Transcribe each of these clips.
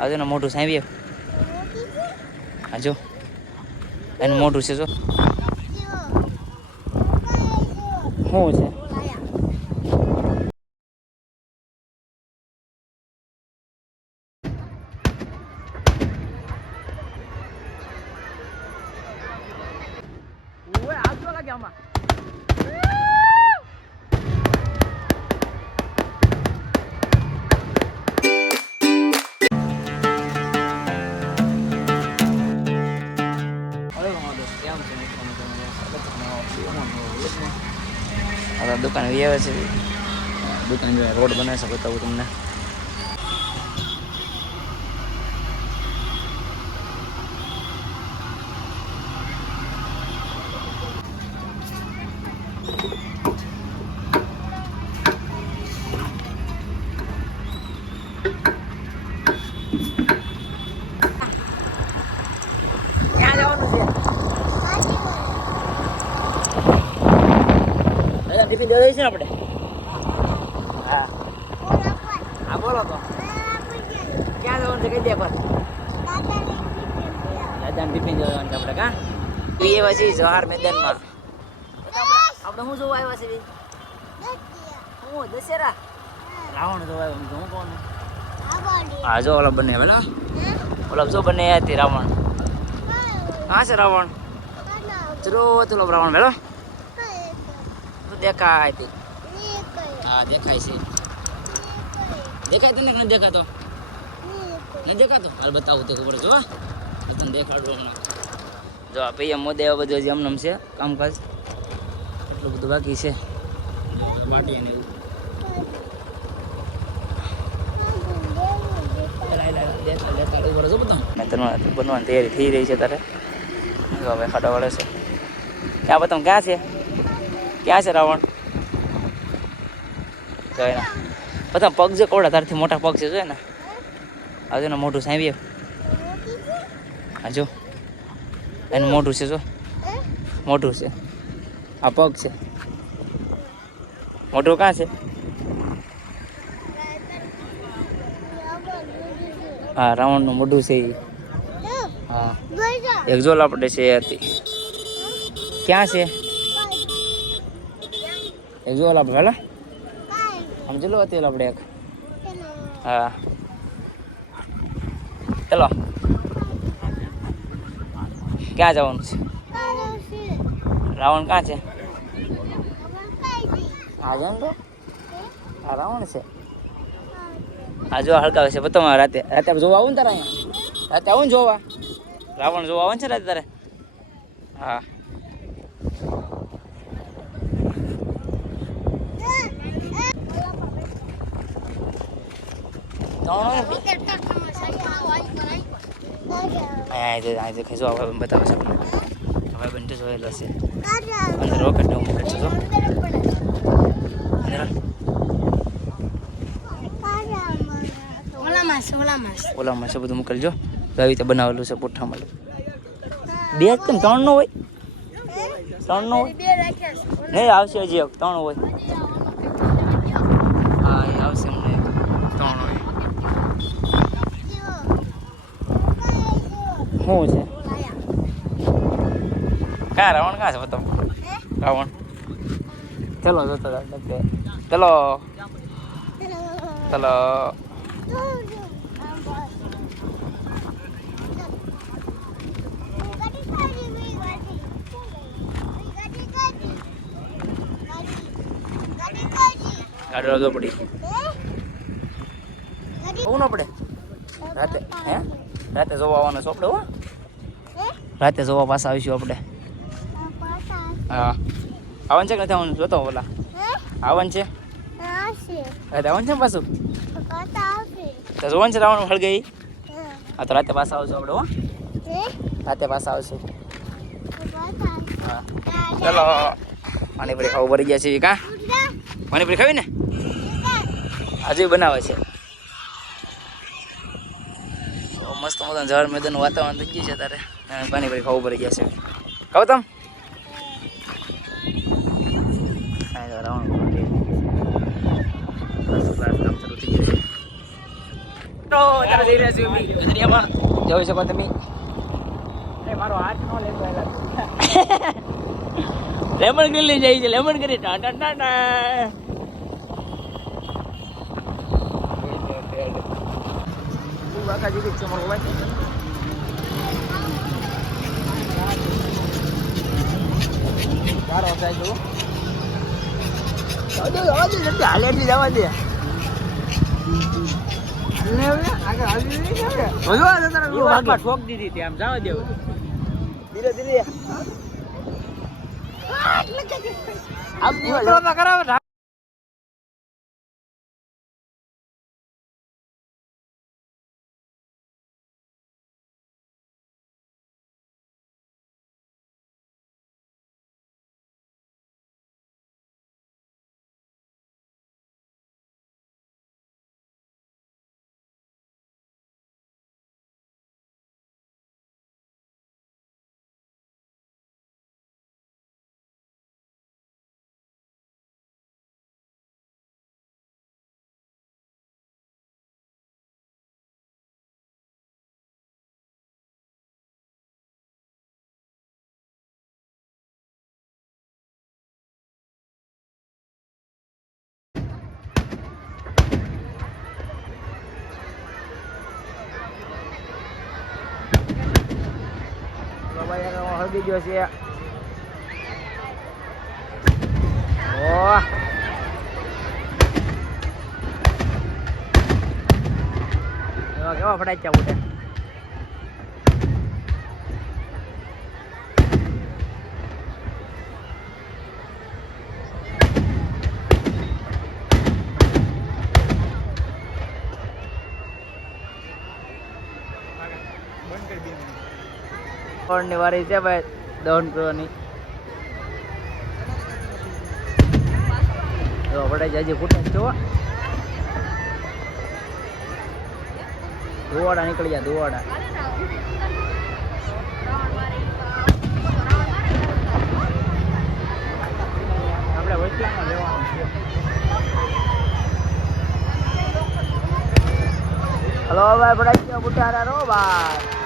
આજે ને મોટું સાંભળ્યો હા જો એનું મોટું છે જો. શું છે? દુકાન વ્યવસ્થિત. દુકાન જો રોડ બનાવે છે બતાવું તમને. દાદા ટિફિન છે આપણે? હા. હા, બોલો તો. ક્યાં જવાનું છે? કઈ દે પર દાદાને ટિફિન જવાનું છે આપણે, કા? એ એવા છે જવાહર મેદાનમાં. આપણે શું જોવા આવ્યા છે હું, દશેરા? રાવણ જોવા આવ્યો, હું કોણ હા ઓલા બને પેલા ઓલા જો બને હતી રાવણ. હા, છે રાવણ. ચલો ચલો, રાવણ પેલો દેખાય. તી હા દેખાય છે. દેખાય તને નથી દેખાતો? નથી દેખાતો? હાલ બતાવું તે ખબર જો તમને તને દેખાડું હમણાં. જો આ પીએમ મોદે આ બધું હજી એમનેમ છે કામકાજ. એટલું બધું બાકી છે. માટી અને એવું. બધા બનવાની તૈયારી થઈ રહી છે તારે. જો હવે ખાડા વળે છે. ક્યાં બતાવ ક્યાં છે? ક્યાં છે રાવણ. કઈ ના બધા પગ છે કોડા તારથી મોટા પગ છે જોઈ ને. આજે ને મોટું સાંભળ્યું. હા જો. એનું મોટું છે, જો. મોટું છે. આ પગ છે. મોટું ક્યાં છે? હા, રાવણનું મોઢું છે એ હા. એક જોલ આપણે છે ક્યાં છે? એક જોલ આપણે પેલા સમજેલો તેલ આપણે એક? હા. ચલો ક્યાં જવાનું છે? રાવણ ક્યાં છે? હા જેમ તો આ રાવણ છે. હા જો હળકાવે છે. બતાવો રાતે. રાતે આપણે જોવા આવું ને તારે અહીંયા? રાતે આવું ને જોવા? રાવણ જોવા આવે છે રાતે તારે? હા ત્રણ અહીંયા છે અહીંયા છે ખેંચો હવે બતાવે છે આપણને. હવે બંને જોયેલો છે. અંદર રોકેટ ને મૂકે છે જો. ઓલામાં છે બધું મોકલજો આવી રીતે બનાવેલું છે પુઠ્ઠામાં બે જ કેમ? ત્રણ નો હોય? ત્રણ નો હોય? નહીં આવશે હજી ત્રણ હોય હા એ આવશે અમને ત્રણ હોય શું છે? ક્યાં રાવણ ક્યાં છે બતાવો? રાવણ. ચલો જતો ચલો. ચલો. ગાડી રજો પડી. બહુ ન પડે. રાતે હે? રાતે જોવા આવવાનો ચોપડે હો. રાતે જોવા પાછા આવીશું આપણે. હા. આવન છે કે નથી આવવાનું જોતો ઓલા આવન છે? રાતે આવન છે પાછું? તો જોવાનું છે રાવણ હળગઈ હા. તો રાતે પાછા આવશું આપણે હો. રાતે પાછા આવશું. હા. ચલો. પાણીપુરી ખાવું પડી ગયા છે કા? પાણીપુરી ખાવી ને? હજુ બનાવે છે. મસ્ત મસ્ત ઝાડ મેદાન વાતાવરણ થઈ ગયું છે તારે પાણીપુરી ખાવું પડી ગયા છે ખાવ તમ જોઈ શકો તમે મારો હાથ નો લેતો એલા લેમન ગ્રીન લઈ જાય છે લેમન ગ્રીન ટાટા ટાટા ટા ટા હું બાકા જીવી છું મારો આવજો જલ્દી હાલેથી જવા દે ઠોક દીધી હતી જવા દેવું ધીરે ધીરે આમ કરાવે યાર હળગી ગયો છે ઓહ એવા કેવા ફટાચ્યા ઉઠે ની વારી છે ભાઈ, દહન કરવાની. જો ફટાઈ જાય ફૂટે જો ધુવાડા નીકળી ગયા ધોવાડા આપણે હલો, ભાઈ પડાઈ ગયો, બુટારા, રો, ભાઈ.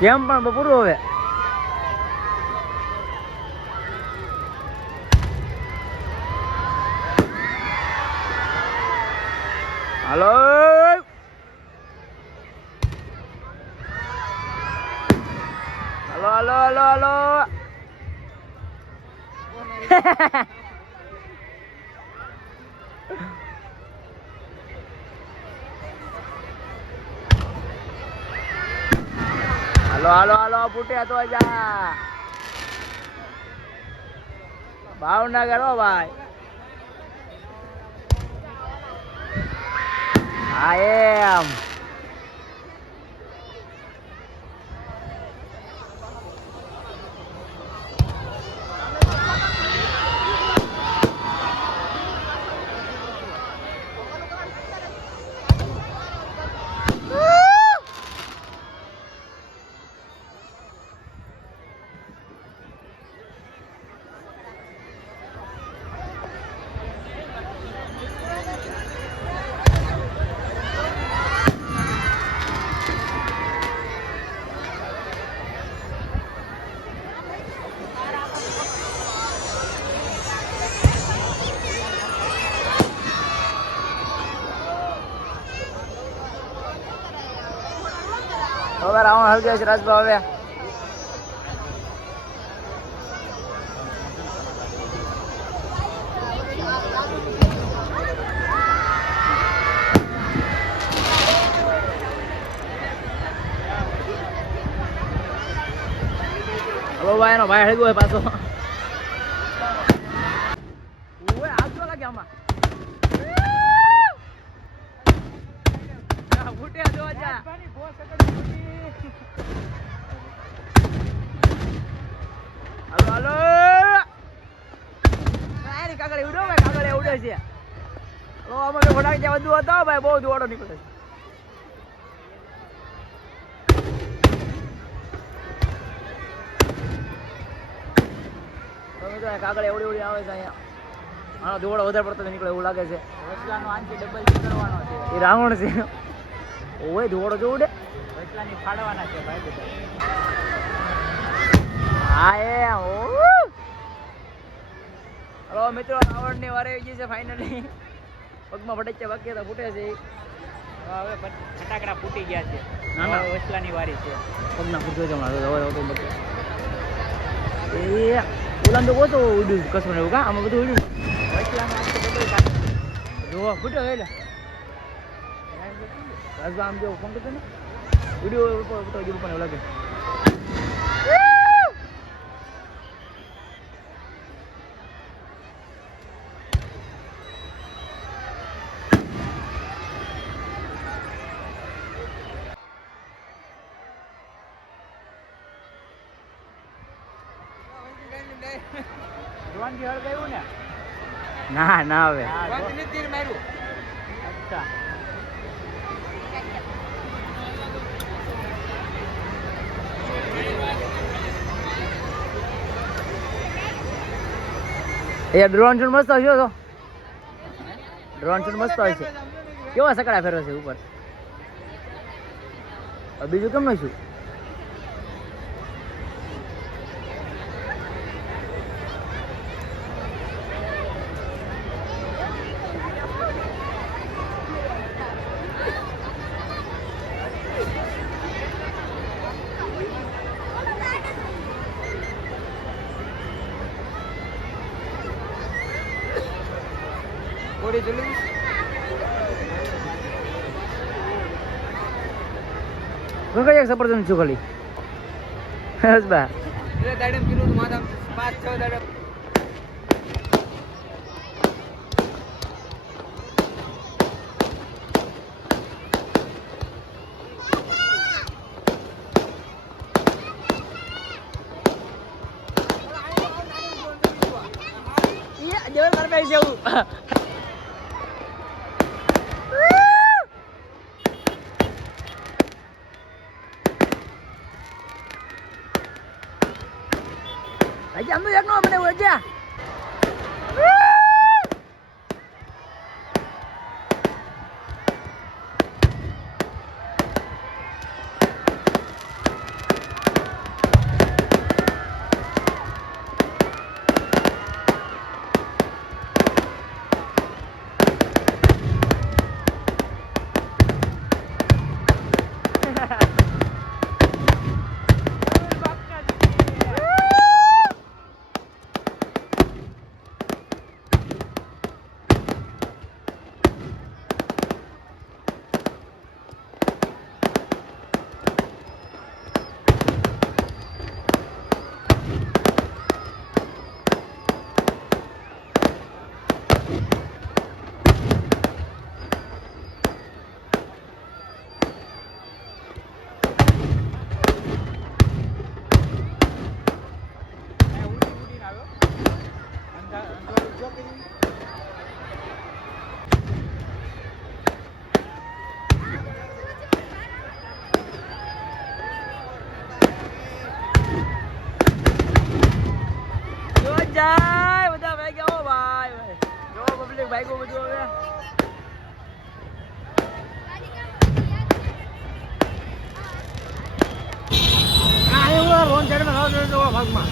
કેમ પણ બપોરું હવે. Hello. Hello hello hello hello. હાલો હાલો હાલો ફૂટ્યા તો જા. ભાવનગર હો ભાઈ. હા એમ. રાવણ હલગે છે રાજભા હવે. હલો ભાઈ એનો ભાઈ હળગ્યો હોય પાછો ઓય આગ લાગે આમાં આ ફૂટ્યા જોવા જા પાણી બહુ સગડી ફૂટી. હાલો કાગળ ઉડો ભાઈ કાગળ ઉડે છે ઓ આમાં તો ફટાક હતો ભાઈ બહુ દોડો નીકળે છે. તમે તો કાગળ એવડી એવડી આવે છે અહીંયા. આનો દોડો વધારે પડતો નીકળે એવું લાગે છે. વચલાનો આંચી ડબલ કરવાનો છે. એ રાવણ છે. ઓય દોડો જો ઉડે વચલાની ફાડવાના છે ભાઈ બધા. હા એ ઓ હલો મિત્રો રાવણની વારે આવી ગઈ છે ફાઇનલી પગમાં ફટચ્યા બાકી હતા ફૂટે છે હવે ફટાકડા ફૂટી ગયા છે. ના, ના. વચલાની વારી છે. પગના ફૂટવે છે તો હવે તો બધું એ ઓલામ તો ઓછો ઉડ્યું ને એવું કા? આમાં બધું ઉડ્યું કાઢે. જો ફૂટ્યો એટલે. રાજભા આમ જો ફોન કરતો ને. વીડિયો ઉપર ઉપર પણ એવું લાગે. ને? ના ના હવે. ડ્રોન. અચ્છા. એ ડ્રોન શૂટ મસ્ત હશે તો ડ્રોન શૂટ મસ્ત હોય છે કેવા સકડા ફેરવે છે ઉપર? બીજું કેમ શું કોડી જલ્દી કઈ એક સફરજન છું ખાલી. બસ બા. પાંચ છ દાડે Aja ambil yang no mana aja. જાય, બધા ભાઈ ગયા ભાઈ જો પબ્લિક ભાઈ બધું હવે. આ એવું રોન તો ભાગમાં.